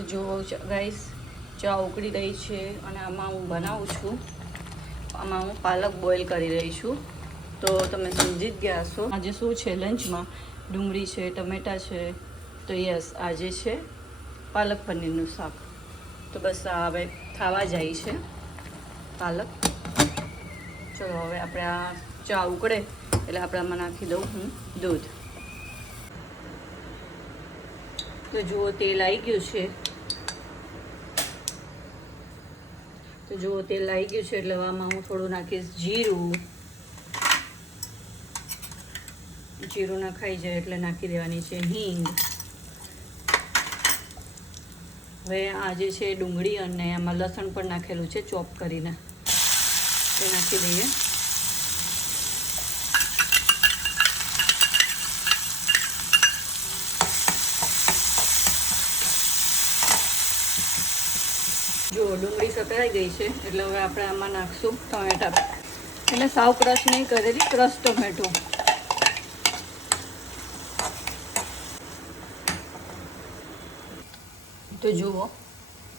તો જો ગાઈસ ચા ઉકળી રહી છે અને આમાં હું બનાવું છું. આમાં હું પાલક બોઇલ કરી રહી છું. તો તમે સમજી જ ગયા હશો આજે શું છે લંચમાં. ડુંગળી છે, ટમેટા છે. તો યસ, આજે છે પાલક પનીરનું શાક. તો બસ હવે ખાવા જાય છે પાલક. ચલો હવે આપણે આ ચા ઉકળે એટલે આપણે આમાં નાખી દઉં હું દૂધ. તો જુઓ તેલ આવી ગયું છે. તો જુઓ તેલ આવી ગયું છે એટલે આમાં હું થોડું નાખીશ જીરું. જીરું નખાઈ જાય એટલે નાખી દેવાની છે હિંગ. હવે આ જે છે ડુંગળી અને આમાં લસણ પણ નાખેલું છે ચોપ કરીને, એ નાખી દઈએ. જો ડુંગળી સતરાઈ ગઈ છે એટલે હવે આપણે આમાં નાખશું ટમેટા. એટલે સાવ ક્રશ નહીં કરેલી, ક્રશ ટમેટો. તો જુઓ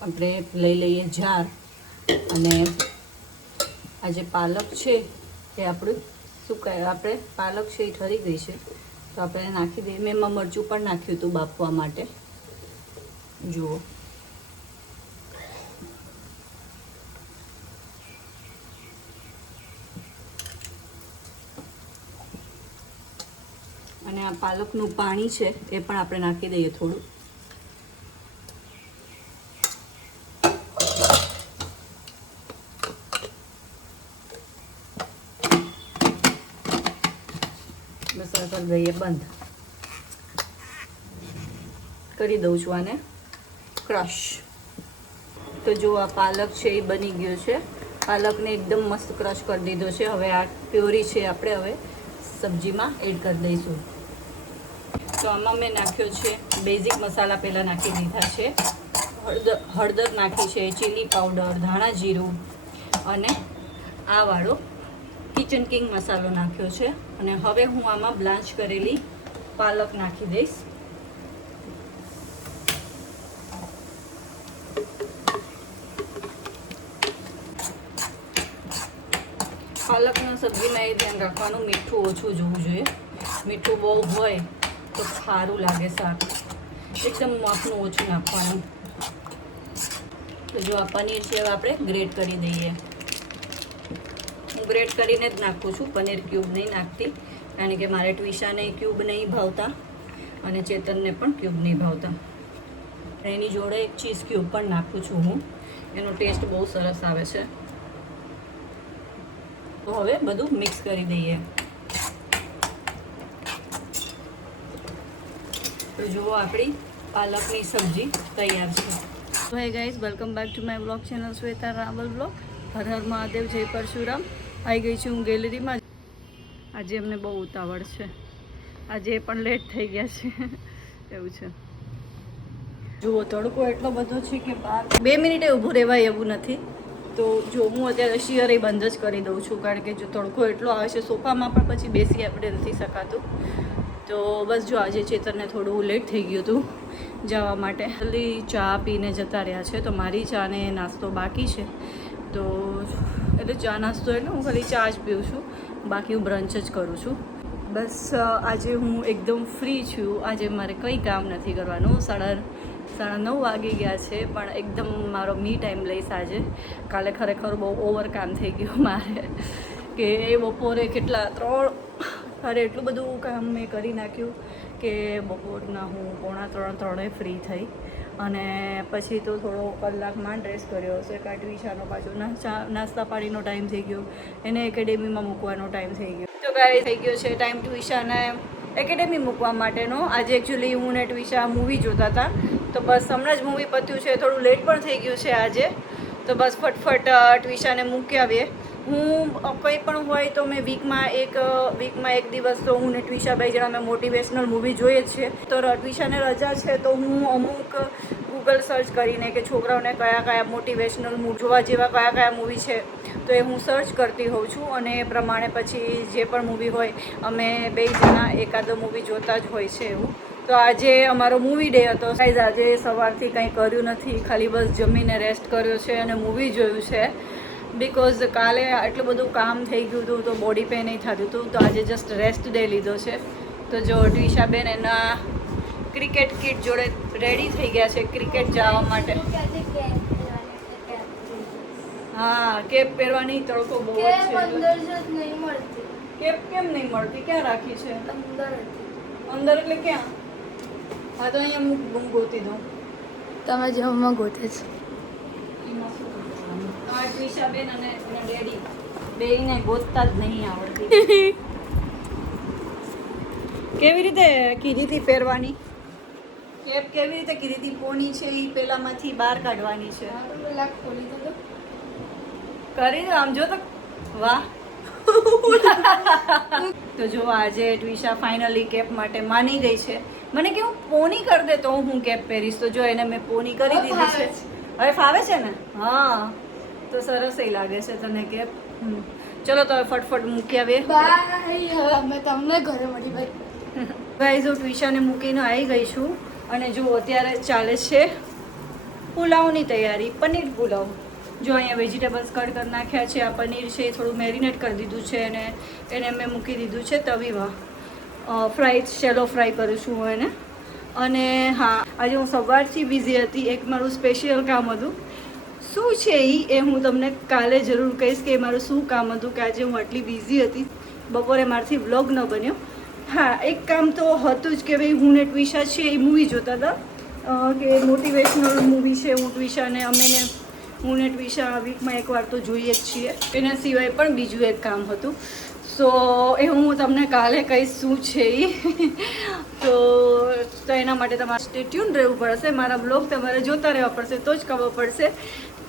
આપણે લઈ લઈએ જાર અને આ જે પાલક છે એ આપણું સુકાય. આપણે પાલક છે એ ઠરી ગઈ છે તો આપણે નાખી દઈએ. મેં એમાં મરચું પણ નાખ્યું હતું બાફવા માટે. જુઓ અને આ પાલકનું પાણી છે એ પણ આપણે નાખી દઈએ થોડું. બસ કરી દઈએ બંધ. કરી દઉં છું આને ક્રશ. તો જો આ પાલક છે એ બની ગયો છે. પાલકને એકદમ મસ્ત ક્રશ કરી દીધો છે. હવે આ પ્યોરી છે આપણે હવે સબ્જીમાં એડ કરી દઈશું. તો આમાં મેં નાખ્યો છે બેઝિક મસાલા, પહેલાં નાખી દીધા છે. હળદર નાખી છે, ચીલી પાવડર, ધાણા જીરું અને આ વાળો કિચન કિંગ મસાલો નાખ્યો છે. અને હવે હું આમાં બ્લાન્ચ કરેલી પાલક નાખી દઈશ. પાલકના સબ્જીમાં એ ધ્યાન રાખવાનું મીઠું ઓછું જોવું જોઈએ. મીઠું બહુ હોય તો સારું લાગે શાક. એકદમ માપનું ઓછું નાખવાનું. તો જો આ પનીર છે હવે આપણે ગ્રેટ કરી દઈએ. હું ગ્રેટ કરીને જ નાખું છું, પનીર ક્યુબ નહીં નાખતી, કારણ કે મારે ટ્વિશાને ક્યુબ નહીં ભાવતા અને ચેતનને પણ ક્યુબ નહીં ભાવતા. એની જોડે એક ચીઝ ક્યુબ પણ નાખું છું હું. એનો ટેસ્ટ બહુ સરસ આવે છે. તો હવે બધું મિક્સ કરી દઈએ. તો જુઓ આપણી પાલકની સબ્જી તૈયાર છે. તો hey guys, welcome back to my vlog channel Shweta Raval vlog. હર હર મહાદેવ, જય પરશુરામ. આવી ગઈ છું હું ગેલેરીમાં. આજે અમને બહુ ઉતાવળ છે. આજે પણ લેટ થઈ ગયા છે એવું છે. જુઓ તડકો એટલો બધો છે કે 2 મિનિટે ઊભું રહેવાય એવું નથી. તો જો હું અત્યારે શિયર બંધ જ કરી દઉં છું, કારણ કે જો તડકો એટલો આવે છે સોફામાં પણ પછી બેસી આપણે નથી શકાતું. તો બસ જો આજે ચેતનને થોડું લેટ થઈ ગયું હતું જવા માટે. જલ્દી ચા પીને જતા રહ્યા છે. તો મારી ચા ને નાસ્તો બાકી છે. તો એટલે ચા નાસ્તો એટલે હું ખાલી ચા જ પીઉં છું, બાકી હું બ્રંચ જ કરું છું. બસ આજે હું એકદમ ફ્રી છું. આજે મારે કંઈ કામ નથી કરવાનું. 9:30 વાગી ગયા છે, પણ એકદમ મારો મી ટાઈમ લઈશ આજે. કાલે ખરેખર બહુ ઓવર કામ થઈ ગયું મારે, કે એ બપોરે કેટલા 3 અરે એટલું બધું કામ મેં કરી નાખ્યું કે બપોરના હું 2:45 ફ્રી થઈ. અને પછી તો થોડો કલાકમાં ડ્રેસ કર્યો હશે. કાઢવીશાનો પાછો નાસ્તા પાણીનો ટાઈમ થઈ ગયો, એને એકેડેમીમાં મૂકવાનો ટાઈમ થઈ ગયો. તો ગાય થઈ ગયો છે ટાઈમ ટ્વિશાને એકેડેમી મૂકવા માટેનો. આજે એકચ્યુઅલી હું ને ટ્વિશા મૂવી જોતા હતા. તો બસ હમણાં જ મૂવી પત્યું છે. થોડું લેટ પણ થઈ ગયું છે આજે. તો બસ ફટફટ ટ્વિશાને મૂકી આવીએ. હું કંઈ પણ હોય તો મેં વીકમાં એક દિવસ તો હું ને ટ્વિશા 2 જણા મેં મોટિવેશનલ મૂવી જોઈએ જ છે. તો ટ્વિશાને રજા છે તો હું અમુક ગૂગલ સર્ચ કરીને કે છોકરાઓને કયા મોટિવેશનલ જોવા જેવા કયા મૂવી છે તો એ હું સર્ચ કરતી હોઉં છું. અને એ પ્રમાણે પછી જે પણ મૂવી હોય અમે 2 જણા એકાદો મૂવી જોતા જ હોય છે એવું. તો આજે અમારો મૂવી ડે હતો. ગાઈઝ આજે સવારથી કંઈ કર્યું નથી, ખાલી બસ જમીને રેસ્ટ કર્યો છે અને મૂવી જોયું છે. બિકોઝ કાલે આટલું બધું કામ થઈ ગયું હતું તો બોડી પેઇન નહીં થતું હતું, તો આજે જસ્ટ રેસ્ટ ડે લીધો છે. તો જો ટ્વિશાબેન એના ક્રિકેટ કિટ જોડે રેડી થઈ ગયા છે ક્રિકેટ જવા માટે. હા, કેપ પહેરવાની તડકો બહુ જ છે. કેપ કેમ નહીં મળતી? ક્યાં રાખી છે? અંદર એટલે ક્યાં? હા તો અહીંયા હું ગોતી દઉં. તમે જેમાં ગોતે છે. ટ્વિશાબેન અને એના ડેડી બેયને ગોતતા જ નહીં આવડતી. કેવી રીતે કીધી હતી પહેરવાની? કેપ કેવી રીતે કીધી હતી? પોની છે એ પેલામાંથી બહાર કાઢવાની છે. કરી દો આમ જો તો. વાહ. તો જો આજે ટ્વિશા ફાઇનલી કેપ માટે માની ગઈ છે. મને કેવું પોની કરી દે તો હું કેપ પહેરીશ. તો જો એને મેં પોની કરી દીધી છે. હવે ફાવે છે ને? હા તો સરસ લાગે છે તને કેપ. ચલો તો હવે ફટફટ મૂકી આવીએ. બાય. અમે તમને ઘરે મળી ભાઈ. ગાઈઝ હું ટ્વિશાને મૂકીને આવી ગઈ છું અને જો અત્યારે ચાલે છે પુલાવની તૈયારી. પનીર પુલાવ. જો અહીંયા વેજીટેબલ્સ કટ કરી નાખ્યા છે. આ પનીર છે એ થોડું મેરિનેટ કરી દીધું છે અને એને મેં મૂકી દીધું છે તવીમાં. ફ્રાય શેલો ફ્રાય કરું છું હું એને. અને હા, આજે હું સવારથી બિઝી હતી. એક મારું સ્પેશિયલ કામ હતું. શું છે એ હું તમને કાલે જરૂર કહીશ કે મારું શું કામ હતું કે આજે હું આટલી બિઝી હતી. બપોરે મારાથી વ્લોગ ન બન્યો. હા, એક કામ તો હતું જ કે ભાઈ હું ને ટ્વિશા છે એ મૂવી જોતા હતા કે મોટિવેશનલ મૂવી છે. હું ટ્વિશાને હું ને ટ્વિશા વીકમાં એકવાર તો જોઈએ જ છીએ. એના સિવાય પણ બીજું એક કામ હતું. સો એ હું તમને કાલે કહીશ શું છે એ. તો એના માટે તમારે સ્ટે ટ્યુન રહેવું પડશે. મારા બ્લોગ તમારે જોતા રહેવા પડશે તો જ ખબર પડશે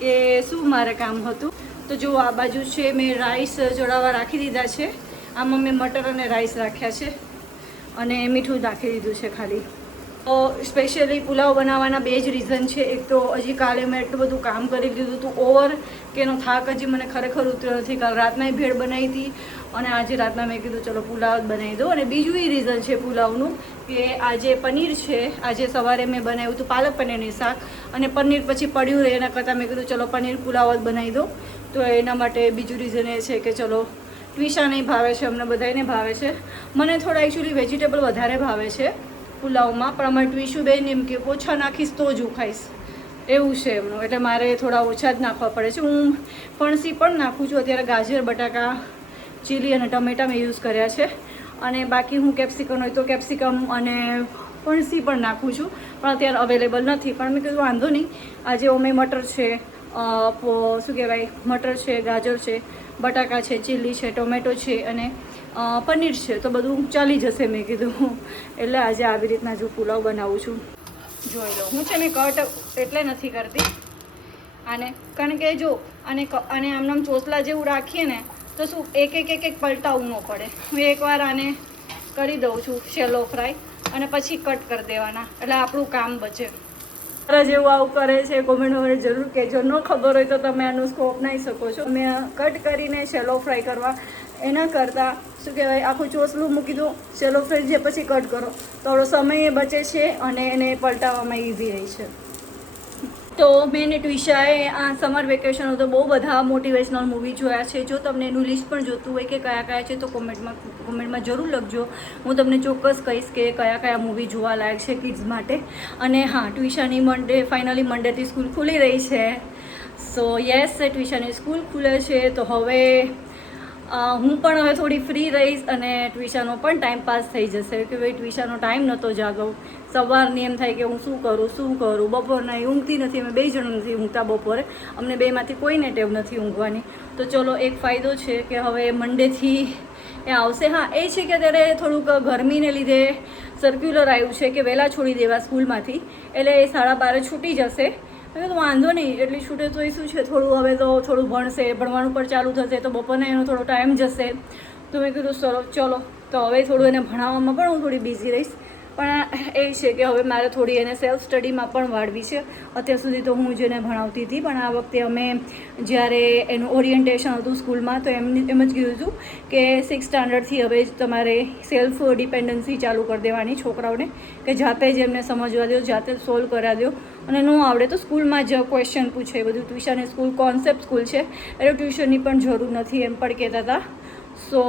કે શું મારે કામ હતું. તો જો આ બાજુ છે મેં રાઈસ જોડાવા રાખી દીધા છે. આમાં મેં મટર અને રાઈસ રાખ્યા છે અને મીઠું નાખી દીધું છે ખાલી. તો સ્પેશિયલી પુલાવ બનાવવાના બે જ રીઝન છે. એક તો હજી કાલે મેં એટલું બધું કામ કરી દીધું હતું ઓવર કે એનો થાક હજી મને ખરેખર ઉતર્યો નથી. કાલ રાતના ભેળ બનાવી હતી અને આજે રાતના મેં કીધું ચલો પુલાવ જ બનાવી દો. અને બીજું એ રીઝન છે પુલાવનું કે આજે પનીર છે. આજે સવારે મેં બનાવ્યું હતું પાલક પનીરની શાક અને પનીર પછી પડ્યું રહે એના કરતાં મેં કીધું ચલો પનીર પુલાવ જ બનાવી દો. તો એના માટે બીજું રીઝન એ છે કે ચલો ટ્વિશાને ભાવે છે, અમને બધાને ભાવે છે. મને થોડા એકચ્યુઅલી વેજીટેબલ વધારે ભાવે છે પુલાવમાં, પણ અમારે ટ્વિશુબેન એમ કે ઓછા નાખીશ તો જ હું ખાઈશ એવું છે એમનું. એટલે મારે થોડા ઓછા જ નાખવા પડે છે. હું ફણસી પણ નાખું છું. અત્યારે ગાજર, બટાકા, ચીલી અને ટમેટા મેં યુઝ કર્યા છે. અને બાકી હું કેપ્સિકમ હોય તો કેપ્સિકમ અને ફણસી પણ નાખું છું, પણ અત્યારે અવેલેબલ નથી. પણ મેં કીધું વાંધો નહીં, આજે ઓમે મટર છે, શું કહેવાય, મટર છે, ગાજર છે, બટાકા છે, ચીલી છે, ટોમેટો છે અને પનીર છે, તો બધું ચાલી જશે મેં કીધું. એટલે આજે આવી રીતના જો પુલાવ બનાવું છું. જોઈ લો, હું છે ને કટ એટલે નથી કરતી આને, કારણ કે જો આને આમ ચોસલા જેવું રાખીએ ને તો શું એક પલટાવવું ન પડે. હું એકવાર આને કરી દઉં છું શેલો ફ્રાય અને પછી કટ કરી દેવાના, એટલે આપણું કામ બચે. તારા જેવું આવું કરે છે કોમેન્ટમાં જરૂર કહેજો. ન ખબર હોય તો તમે આનું સ્કોપ નાઈ શકો છો. મેં કટ કરીને શેલો ફ્રાય કરવા એના કરતાં શું કહેવાય આખું ચોસલું મૂકી દો, શેલો ફ્રાય જે પછી કટ કરો, થોડો સમય બચે છે અને એને પલટાવવામાં ઇઝી રહે છે. તો મેં ને ટ્વિશાએ આ સમર વેકેશન તો બહુ બધા મોટિવેશનલ મૂવી જોયા છે. જો તમને એનું લિસ્ટ પણ જોતું હોય કે કયા કયા છે તો કોમેન્ટમાં જરૂર લખજો. હું તમને ચોક્કસ કહીશ કે કયા કયા મૂવી જોવા લાયક છે કિડ્સ માટે. અને હા, ટ્વિશાની ફાઇનલી મંડેથી સ્કૂલ ખુલી રહી છે. સો યસ, ટ્વિશાની સ્કૂલ ખુલે છે તો હવે હું પણ હવે થોડી ફ્રી રહીશ અને ટ્વિશાનો પણ ટાઈમ પાસ થઈ જશે કે ભાઈ ટ્વિશાનો ટાઈમ નહોતો જાગો. સવારની એમ થાય કે હું શું કરું. બપોરના ઊંઘતી નથી, અમે બે જણ નથી ઊંઘતા બપોરે. અમને બેમાંથી કોઈને ટેવ નથી ઊંઘવાની. તો ચલો એક ફાયદો છે કે હવે મંડેથી એ આવશે. હા, એ છે કે અત્યારે થોડુંક ગરમીને લીધે સર્ક્યુલર આવ્યું છે કે વહેલા છોડી દેવા સ્કૂલમાંથી, એટલે એ 12:30 છૂટી જશે. મેં તો વાંધો નહીં, એટલી છૂટે તો એ શું છે, થોડું હવે તો થોડું ભણશે, ભણવાનું પણ ચાલુ થશે તો બપોરને એનો થોડો ટાઈમ જશે. તો મેં કીધું ચલો તો હવે થોડું એને ભણાવવામાં પણ હું થોડી બિઝી રહીશ. પણ એ છે કે હવે મારે થોડી એને સેલ્ફ સ્ટડીમાં પણ વાળવી છે. અત્યાર સુધી તો હું જેને ભણાવતી હતી, પણ આ વખતે અમે જ્યારે એનું ઓરિએન્ટેશન હતું સ્કૂલમાં તો એમ જ કીધું હતું કે 6th સ્ટાન્ડર્ડથી હવે તમારે સેલ્ફ ડિપેન્ડન્સી ચાલુ કરી દેવાની છોકરાઓને, કે જાતે જ એમને સમજવા દો, જાતે જ સોલ્વ કરા દો, અને ન આવડે તો સ્કૂલમાં જ ક્વેશ્ચન પૂછે. એ બધું ટ્યુશન સ્કૂલ કોન્સેપ્ટ સ્કૂલ છે એટલે ટ્યુશનની પણ જરૂર નથી એમ પણ કહેતા હતા. સો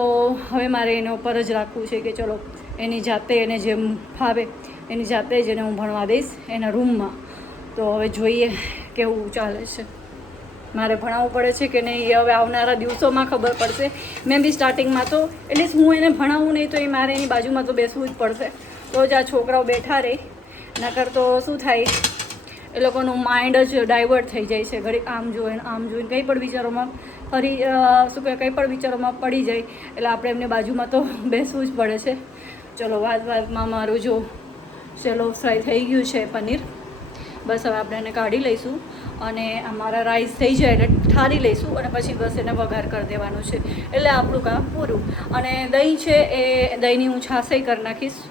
હવે મારે એના ઉપર જ રાખવું છે કે ચલો એની જાતે એને જેમ ફાવે એની જાતે જ એને હું ભણવા દઈશ એના રૂમમાં. તો હવે જોઈએ કેવું ચાલે છે, મારે ભણાવવું પડે છે કે નહીં એ હવે આવનારા દિવસોમાં ખબર પડશે. મેં બી સ્ટાર્ટિંગમાં તો એટલીસ્ટ હું એને ભણાવું નહીં તો એ મારે એની બાજુમાં તો બેસવું જ પડશે, તો જ આ છોકરાઓ બેઠા રહે. નકર તો શું થાય, એ લોકોનું માઇન્ડ જ ડાયવર્ટ થઈ જાય છે. ઘડીક આમ જોઈને કંઈ પણ વિચારોમાં ફરી શું કહેવાય, કંઈ પણ વિચારોમાં પડી જાય એટલે આપણે એમને બાજુમાં તો બેસવું જ પડે છે. ચલો વાતમાં મારું જો ચલો ફ્રાય થઈ ગયું છે પનીર. બસ હવે આપણે એને કાઢી લઈશું અને અમારા રાઈસ થઈ જાય એટલે ઠારી લઈશું અને પછી બસ એને વઘાર કરી દેવાનું છે એટલે આપણું કામ પૂરું. અને દહીં છે એ દહીંની હું છાશય કરી નાખીશ.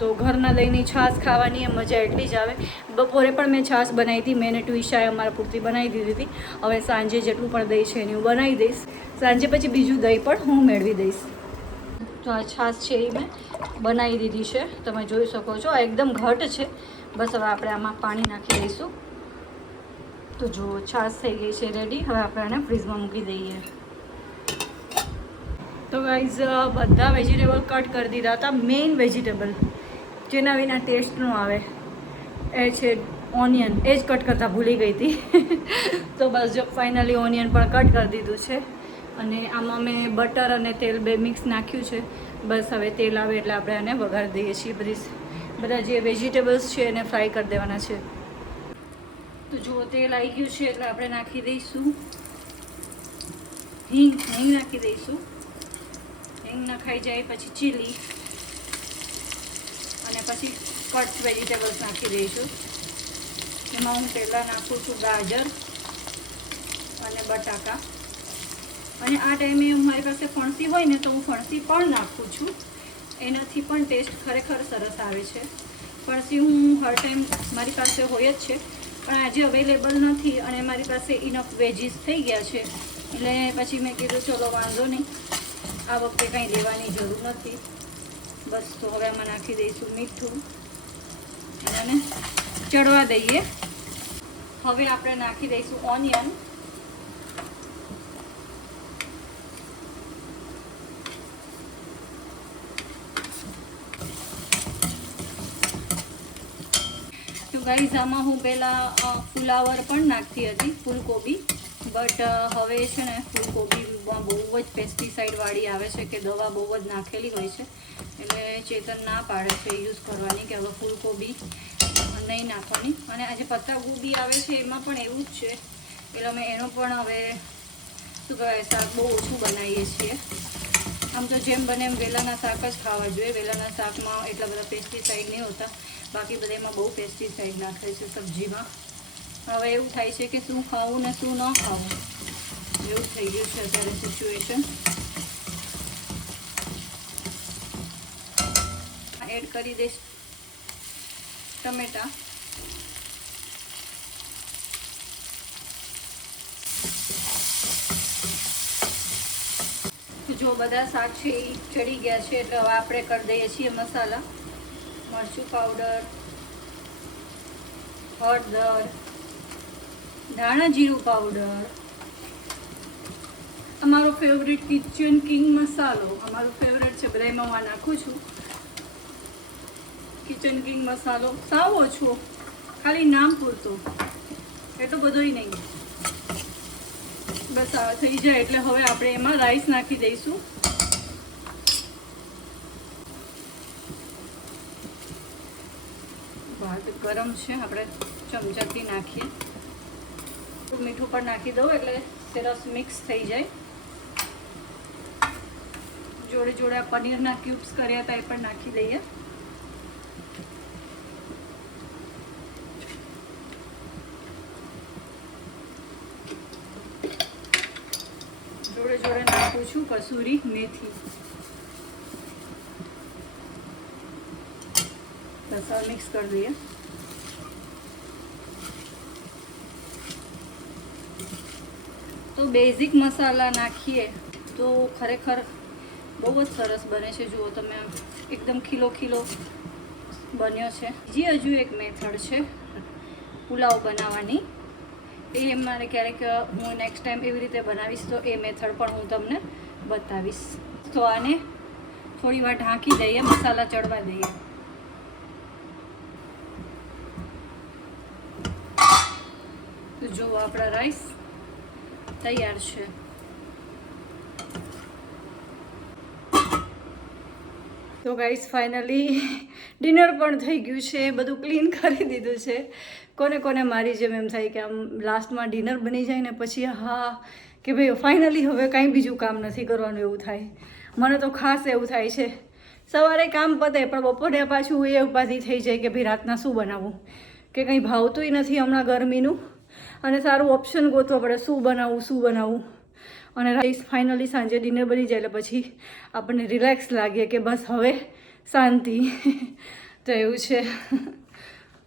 તો ઘરના દહીંની છાશ ખાવાની મજા એટલી જ આવે. બપોરે પણ મેં છાશ બનાવી હતી, મેં ટ્વિશાએ અમારા પૂરતી બનાવી દીધી હતી. હવે સાંજે જેટલું પણ દહીં છે એની હું બનાવી દઈશ. સાંજે પછી બીજું દહીં પણ હું મેળવી દઈશ. તો આ છાશ છે એ મેં બનાવી દીધી છે, તમે જોઈ શકો છો. આ એકદમ ઘટ છે. બસ હવે આપણે આમાં પાણી નાખી દઈશું. તો જો છાશ થઈ ગઈ છે રેડી. હવે આપણે આને ફ્રીઝમાં મૂકી દઈએ. તો ગાઈઝ બધા વેજીટેબલ કટ કરી દીધા હતા. મેઇન વેજીટેબલ જેના વિના ટેસ્ટ ન આવે એ છે ઓનિયન. એ જ કટ કરતાં ભૂલી ગઈ હતી. તો બસ જો ફાઇનલી ઓનિયન પણ કટ કરી દીધું છે અને આમાં મેં બટર અને તેલ બે મિક્સ નાખ્યું છે. બસ હવે તેલ આવે એટલે આપણે આને વઘારી દઈએ છીએ. બધા જે વેજીટેબલ્સ છે એને ફ્રાય કરી દેવાના છે. તો જો તેલ આવી ગયું છે એટલે આપણે નાખી દઈશું હિંગ નાખી દઈશું. હિંગ નખાઈ જાય પછી ચીલી અને પછી કટ વેજીટેબલ્સ નાખી દઈશું. એમાં હું પહેલાં નાખું છું ગાજર અને બટાકા. અને આ ટાઈમે મારી પાસે ફણસી હોય ને તો હું ફણસી પણ નાખું છું. એનાથી પણ ટેસ્ટ ખરેખર સરસ આવે છે. ફણસી હું હર ટાઈમ મારી પાસે હોય જ છે, પણ આજે અવેલેબલ નથી અને મારી પાસે ઇનફ વેજીસ થઈ ગયા છે એટલે પછી મેં કીધું ચલો વાંધો નહીં, આ વખતે કંઈ લેવાની જરૂર નથી. બસ તો હવે આમાં નાખી દઈશું મીઠું અને ચડવા દઈએ. હવે આપણે નાખી દઈશું ઓનિયન. તો ગાઈઝ આમાં હું પહેલાં ફુલાવર પણ નાખતી હતી, ફૂલકોબી. બટ હવે છે ને ફૂલકોબીમાં બહુ જ પેસ્ટિસાઇડવાળી આવે છે કે દવા બહુ જ નાખેલી હોય છે એટલે ચેતન ના પાડે છે યુઝ કરવાની કે હવે ફૂલકોબી નહીં નાખવાની. અને આજે પત્તાગોબી આવે છે એમાં પણ એવું જ છે એટલે અમે એનો પણ હવે શું કહેવાય શાક બહુ ઓછું બનાવીએ છીએ. આમ તો જેમ બને એમ વેલાના શાક જ ખાવા જોઈએ. વેલાના શાકમાં એટલા બધા પેસ્ટિસાઇડ નહીં હોતા, બાકી બધામાં બહુ પેસ્ટિસાઇડ નાખે છે સબ્જીમાં. હવે એવું થાય છે કે શું ખાવું ને શું ન ખાવું એવું થઈ ગયું છે અત્યારે સિચ્યુએશન. એડ કરી દઈશ ટમેટા. જો બધા શાક છે એ ચડી ગયા છે એટલે હવે આપણે કરી દઈએ છીએ મસાલા. મરચું પાવડર, હળદર, ધાણા જીરું પાવડર, અમારો ફેવરેટ કિચન કિંગ મસાલો, અમારો ફેવરેટ છે બધા એમાં હું નાખું છું. કિચન કિંગ મસાલો સાવ ઓછો, ખાલી નામ પૂરતો, એટલો બધોય નહીં. બસ આ થઈ જાય એટલે હવે આપણે એમાં રાઈસ નાખી દઈશું. ભાત ગરમ છે, આપણે ચમચાથી નાખીએ. મીઠું પણ નાખી દઉં એટલે સરસ મિક્સ થઈ જાય. જોડે જોડે આ પનીરના ક્યુબ્સ કર્યા હતા એ પણ નાખી દઈએ. જોડે જોડે નાખું છું કસૂરી મેથી. મસાલા મિક્સ કરી દઈએ. તો બેઝિક મસાલા નાખીએ તો ખરેખર બહુ જ સરસ બને છે. જુઓ તમે, એકદમ ખીલો ખીલો બન્યો છે. હજુ એક મેથડ છે પુલાવ બનાવવાની, એ મારે ક્યારેક હું નેક્સ્ટ ટાઈમ એવી રીતે બનાવીશ તો એ મેથડ પણ હું તમને બતાવીશ. તો આને થોડી વાર ઢાંકી દઈએ, મસાલા ચડવા દઈએ. તો જુઓ આપણા રાઈસ તૈયાર છે. તો ગાઈસ ફાઇનલી ડિનર પણ થઈ ગયું છે, બધું ક્લીન કરી દીધું છે. કોને કોને મારી જેમ એમ થાય કે આમ લાસ્ટમાં ડિનર બની જાય ને પછી હા કે ભાઈ ફાઇનલી હવે કાંઈ બીજું કામ નથી કરવાનું એવું થાય. મને તો ખાસ એવું થાય છે. સવારે કામ પતે પણ બપોરે પાછું એ ઉપાધિ થઈ જાય કે ભાઈ રાતના શું બનાવવું, કે કંઈ ભાવતુંય નથી હમણાં ગરમીનું, અને સારું ઓપ્શન ગોતવો પડે શું બનાવવું. અને રાઈસ ફાઇનલી સાંજે ડિનર બની જાય એટલે પછી આપણને રિલેક્સ લાગે કે બસ હવે શાંતિ. તો એવું છે.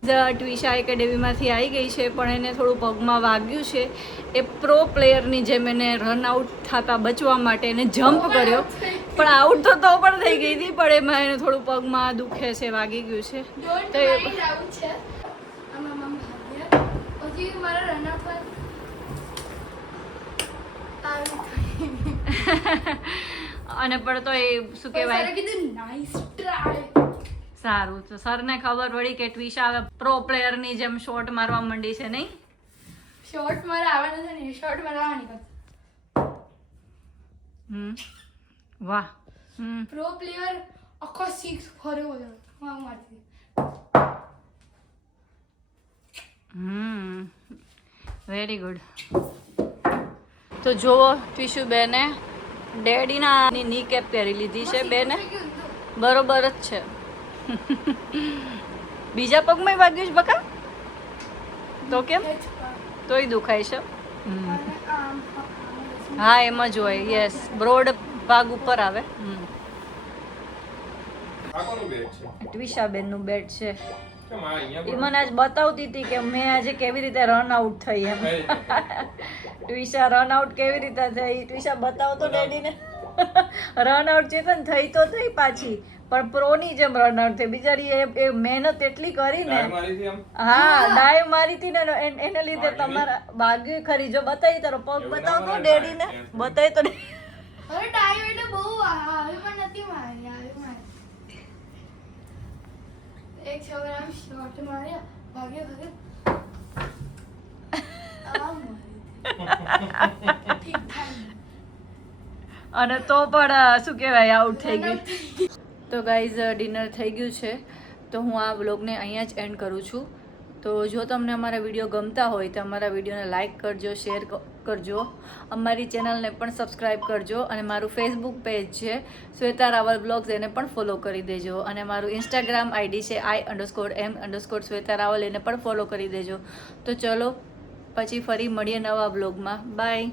ટ્વિશા એકેડેમીમાંથી આવી ગઈ છે, પણ એને થોડું પગમાં વાગ્યું છે. એ પ્રો પ્લેયરની જેમ એને રન આઉટ થતા બચવા માટે એને જમ્પ કર્યો, પણ આઉટ તો પણ થઈ ગઈ હતી, પણ એમાં એને થોડું પગમાં દુખે છે, વાગી ગયું છે. તો એ અને પણ તો એ શું કહેવાય, સારું. તો સરને ખબર પડી કે ટ્વિશા હવે પ્રો પ્લેયરની જેમ શોટ મારવા માંડી છે, નહીં? શોર્ટ મારા આવવાના છે ને, શોર્ટ મારા આવવાની. વાહ. પ્રો પ્લેયર આખો 6 ફર્યો હતો હું મારતી. Very good. તો જુઓ ટ્વિશુ બેને ડેડીના ની કેપ પહેરી લીધી છે. બેને બરોબર જ છે. બીજા પગમાં વાગ્યું છે બકા? તો કેમ? તોય દુખાય છે. હા એમ જ હોય. યસ, બ્રોડ ભાગ ઉપર આવે. ટ્વિશાબેનનું બેડ છે. એ મને આજ બતાવતી હતી કે મેં આજે કેવી રીતે રન આઉટ થઈ એમ. ટ્વિશા રન આઉટ કેવી રીતે થઈ? ટ્વિશા બતાવો તો ડેડીને. રન આઉટ ચેતન થઈ તો થઈ પાછી, પણ પ્રોની જેમ રન આઉટ થઈ. બિચારી એ મહેનત એટલી કરી ને. હા, ડાઈવ મારી હતી ને, એને લીધે તમારા ભાગ્યું ખરી. જો બતાવી તારો પગ બતાવો તો ડેડીને. બતાવી તો અરે ડાઈવ એટલે બહુ આવી પણ નથી મારી. એક છોકરા આમ શોટ માર્યો, ભાગ્યો. અને તો પણ શું કહેવાય, આઉટ થઈ ગઈ. તો ગાઈઝ ડિનર થઈ ગયું છે, તો હું આ વ્લોગને અહીંયા જ એન્ડ કરું છું. તો જો તમને અમારા વિડીયો ગમતા હોય તો અમારા વિડીયોને લાઇક કરજો, શેર કરજો, અમારી ચેનલને પણ સબસ્ક્રાઈબ કરજો, અને મારું ફેસબુક પેજ છે શ્વેતા રાવલ બ્લોગ્સ, એને પણ ફોલો કરી દેજો. અને મારું ઇન્સ્ટાગ્રામ આઈડી છે I_M_શ્વેતા રાવલ, એને પણ ફોલો કરી દેજો. તો ચલો પછી ફરી મળીએ નવા બ્લોગમાં. બાય.